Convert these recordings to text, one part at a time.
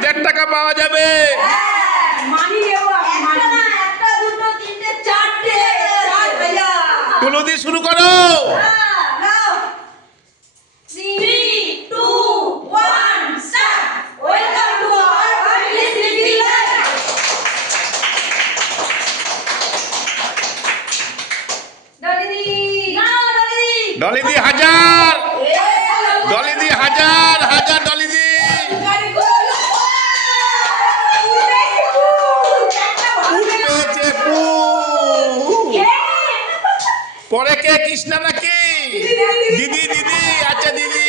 হাজার টাকা পাওয়া যাবে। দিয়ে শুরু করো। করিস না নাকি দিদি দিদি আচ্ছা দিদি।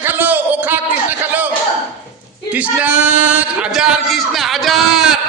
শেখালো ওখা কি খেলো কৃষ্ণা হাজার কৃষ্ণা হাজার।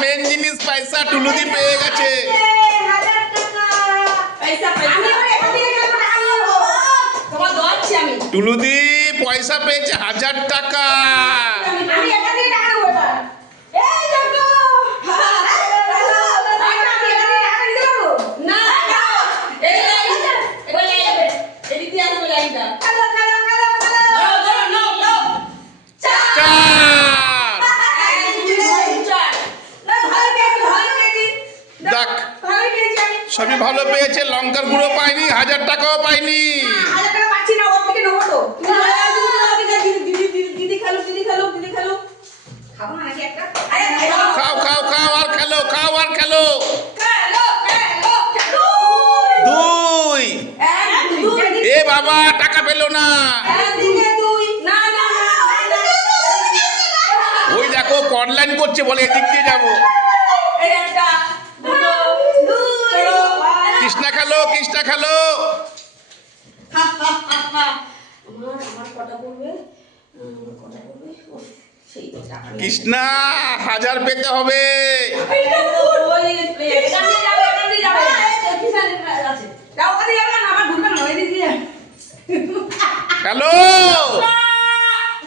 মেন জিনিস পয়সা টুলুদি পেয়ে গেছে। টুলুদি পয়সা পেয়েছে হাজার টাকা। ভালো পেয়েছে, লঙ্কার গুঁড়ো পাইনি, হাজার টাকাও পাইনি। খাও খাও খাও খেলো খাও খেলো। দুই। এ বাবা, টাকা পেল না। ওই দেখো অনলাইন করছে বলে এদিক দিয়ে যাব। খেলো কিসটা খেলো? কৃষ্ণা হাজার পেতে হবে। হ্যালো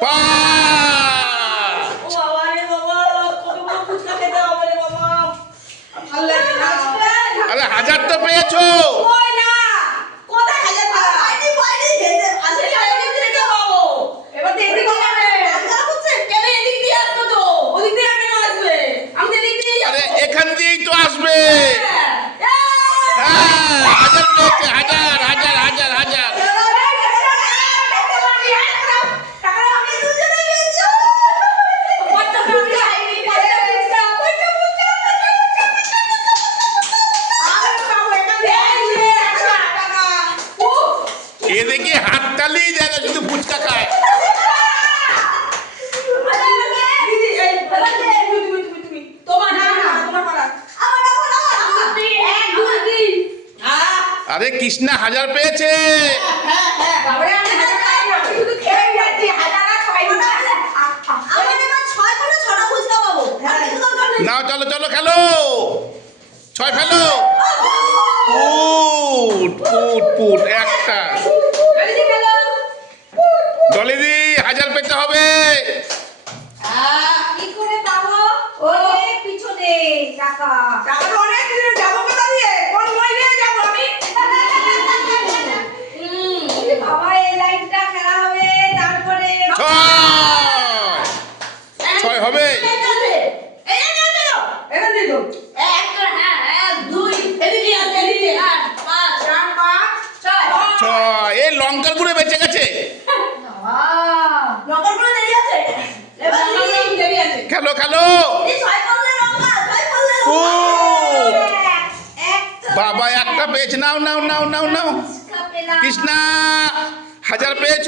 পা হাজার তো পেয়েছ। আরে কৃষ্ণা হাজার পেয়েছে। না চলো চলো, খেলো। ছয় ফেলো। পুট পুট পুট একটা। ডলিদি হাজার পেতে হবে। টাকা। পেয়েছ?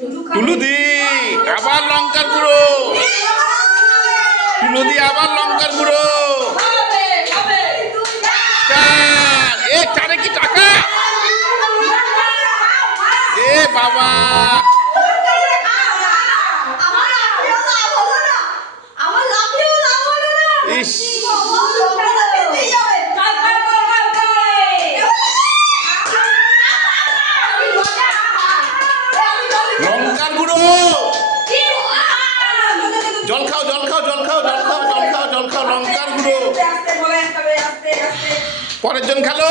তুলু দি, আবার লঙ্কার গুঁড়ো। তুলু দি, আবার লঙ্কার গুঁড়ো। এ, চারে কি টাকা? এ, বাবা। জল খাও জল খাও জল খাও জল খাও জল খাও জল খাও লঙ্কার গুঁড়ো। পরের জন খেলো।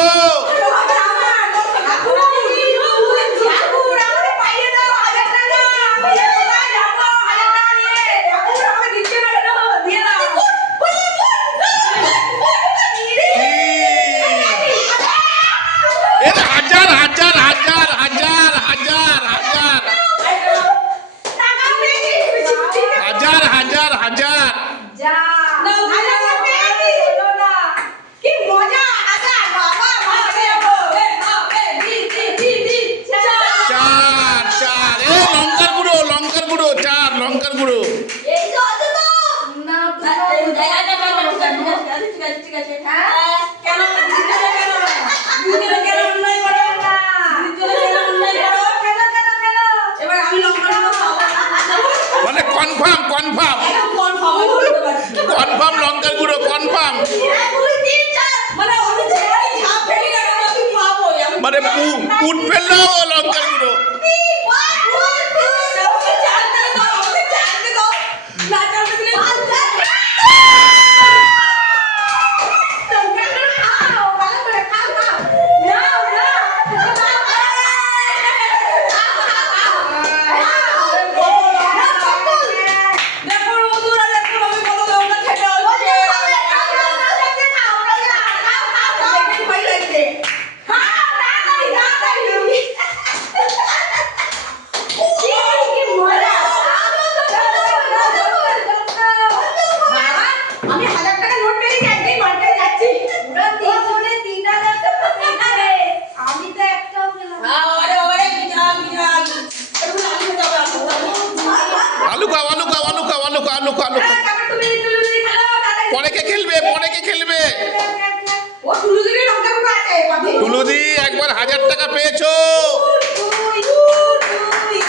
খেলো লঙ্কার গুঁড়ো আমাকে জানতে দাও আমাকে জানতে দাও না জানতে দিলে দেখো বন্ধুরা দেখো আমি কত লঙ্কা খেতে হচ্ছে দেখে ভয় লাগছে বাবা, আমি হাজার টাকা নোট পেয়ে একদিন মার্কেটে যাচ্ছি আমি তো একটাও পেলাম না। আরে বাবারে বিশাল বিশাল একটু আলু খেতে হবে আলু আলু খাও আলু খাও আলু খাও আলু খাও আলু খাও আলু খাও। হ্যাঁ, তারপর তুমি টুলুদি খেলো তাড়াতাড়ি। পরে কে খেলবে পরে কে খেলবে ও টুলুদিরই লঙ্কা গুঁড়ো আছে পাবি টুলুদি একবার হাজার টাকা পেয়েছ দুই দুই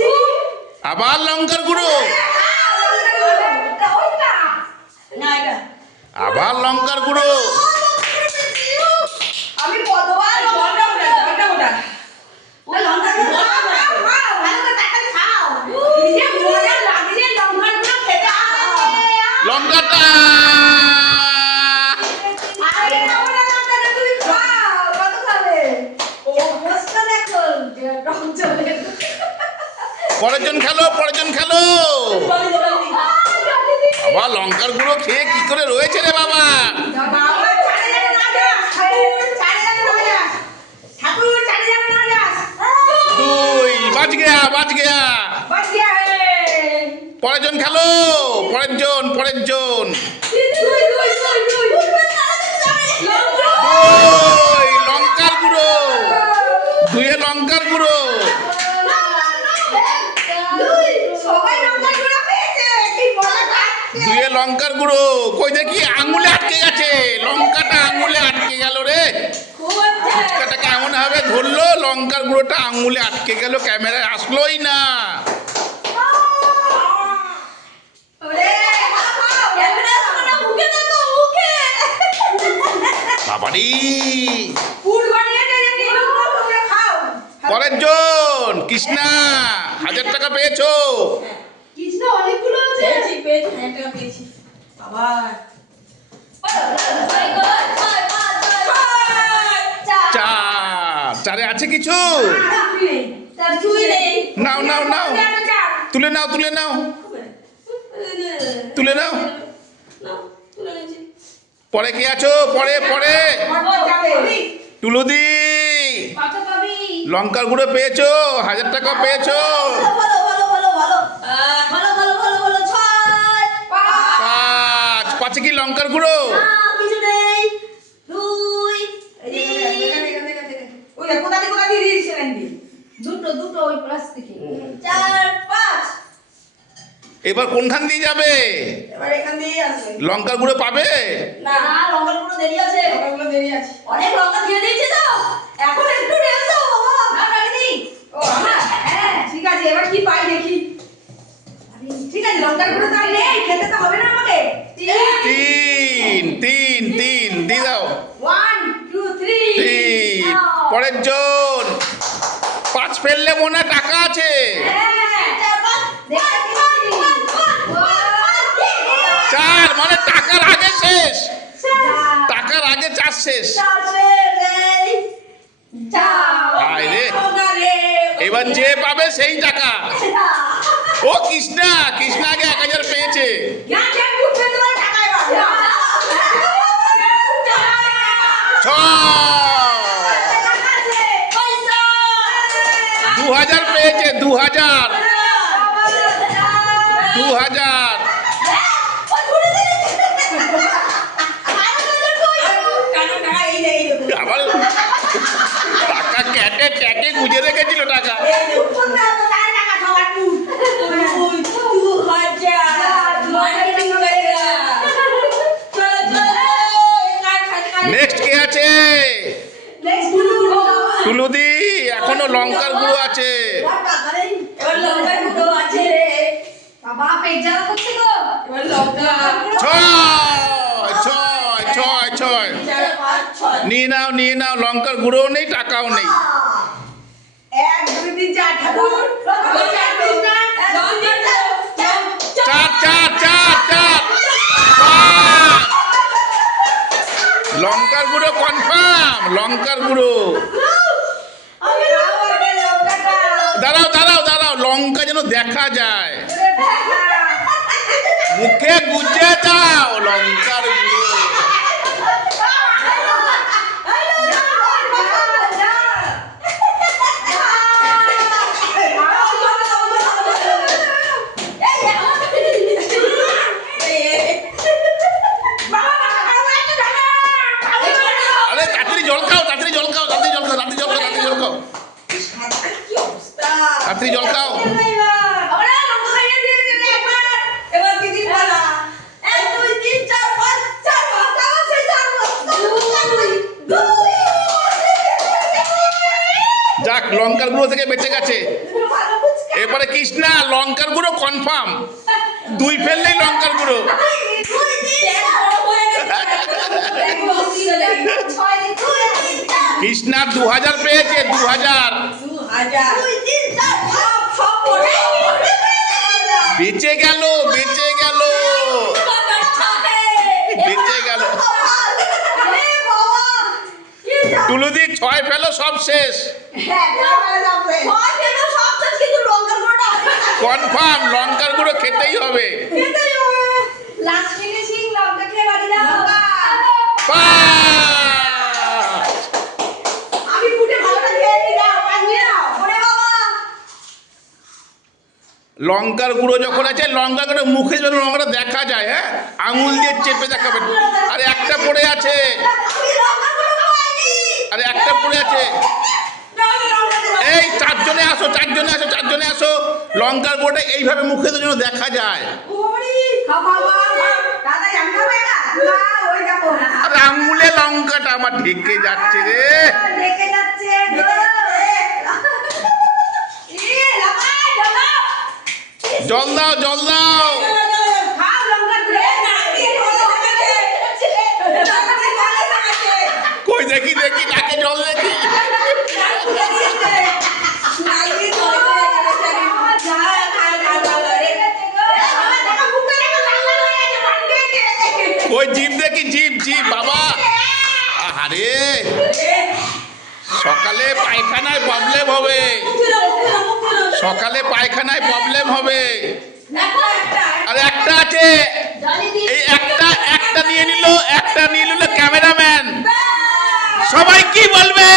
দুই আবার লঙ্কার গুঁড়ো। আবার লঙ্কার গুঁড়ো। আমি কতবার পরের জন খেলো পরের জন খেলো। বাবা, লঙ্কার গুঁড়ো খেয়ে কি করে রয়েছে রে বাবা? দুই পরের জন খেলো পরের জন পরের জন দুই দুই দুই দুই লঙ্কা দুই লঙ্কার গুঁড়ো দুয়ে লঙ্কার গুঁড়ো সবাই লঙ্কা গুঁড়ো পেয়েছে কি বলা খাচ্ছে দুয়ে লঙ্কার গুঁড়ো। কই দেখি আঙুলে আটকে গেছে। লঙ্কাটা আঙুলে আটকে গেল রে। লঙ্কাটা কেমন ভাবে ধরলো লঙ্কার গুঁড়োটা আঙুলে আটকে গেল ক্যামেরায় আসলোই না। বাবারি। পরের জন কৃষ্ণা হাজার টাকা পেয়েছ। কৃষ্ণ অনেকগুলো আছে। পেয়েছি পেয়েছি হাজার টাকা পেয়েছি। আবার চার আছে কিছু? নাও নাও নাও। তুলে নাও তুলে নাও। তুলে নাও। পরে কে আছো? পরে পরে। টুলুদি লঙ্কার গুঁড়ো পেয়েছ, হাজার টাকা পেয়েছ। গুঁড়ো দুটো দুটো ওই প্লাস্টিকে চার পাঁচ। এবার কোনখান দিয়ে যাবে? এবার এখান দিয়ে আসবে। লঙ্কার গুঁড়ো পাবে? না লঙ্কার গুঁড়ো দেরি আছে। দেরি আছে। অনেক লঙ্কা দিয়ে দিয়েছে তো এখন একটু রেস্ট দাও বাবা না রাখি ও আমার হ্যাঁ ঠিক আছে এবার কি পাই দেখি ঠিক আছে লঙ্কার গুঁড়ো তো আর নেই খেতে তো হবে না আমাকে তিন তিন তিন দিয়ে দাও ওয়ান টু থ্রি তিন পরের জন পাঁচ ফেললে মনে হয় টাকা আছে চার মানে টাকার আগে শেষ টাকার আগে চার শেষ আয় রে। এবার যে পাবে সেই টাকা। ও কৃষ্ণা কৃষ্ণা আগে এক হাজার পেয়েছে। দু হাজার পেয়েছে দু হাজার। দু হাজার গুজে রেখেছিল টাকা। নেক্সট কে আছে? টুলুদি এখনও লঙ্কার গুঁড়ো আছে। নিয়ে নাও নিয়ে নাও, লঙ্কার গুঁড়োও নেই, টাকাও নেই। চার ঠাকুর চার কৃষ্ণা চার চার চার চার চার চার পাঁচ। লঙ্কার গুঁড়ো কনফার্ম লঙ্কার গুঁড়ো দাঁড়াও দাঁড়াও দাঁড়াও লঙ্কা যেন দেখা যায়। মুখে গুজে দাও লঙ্কার গুঁড়ো পাঁচ দুই দুই যাক লঙ্কার গুঁড়ো থেকে বেঁচে গেছে এবারে কৃষ্ণা লঙ্কার গুঁড়ো কনফার্ম দুই ফেললেই লঙ্কার গুঁড়ো হয়ে কৃষ্ণার দু হাজার পেয়েছে দু হাজার বেঁচে গেল বেঁচে গেল। বেঁচে গেল। তুলুদি ছয় ফেলো সব শেষ। কনফার্ম লঙ্কার গুঁড়ো খেতেই হবে লাস্ট ফিনিশিং লঙ্কা খেয়ে বাড়ি যাব পাঁচ। আমি ফুটে ভালোটা খেয়ে নি যাও পাঁচ নিয়ে নাও ওরে বাবা লঙ্কার গুঁড়ো যখন আছে লঙ্কা গুঁড়ো মুখে যেন লঙ্কাটা দেখা যায় হ্যাঁ? আঙুল দিয়ে চেপে দেখাবেন আরে একটা পড়ে আছে। আরে একটা পড়ে আছে। এই, চারজনে আসো চারজনে আসো চারজনে আসো। লঙ্কার গুঁড়োটা এইভাবে মুখে তো যেন দেখা যায়। আঙুলে লঙ্কাটা আমার ঢেকে যাচ্ছে রে। লেগে যাচ্ছে জল দাও জল দাও। কই দেখি দেখি, কাকে জল দেখি? কই জিপ দেখি জিপ জিপ বাবা। আরে সকালে পায়খানায় প্রবলেম হবে। সকালে পায়খানায় প্রবলেম হবে। আর একটা আছে। এই একটা একটা নিয়ে নিল একটা নিয়ে নিল ক্যামেরাম্যান। সবাই কি বলবে?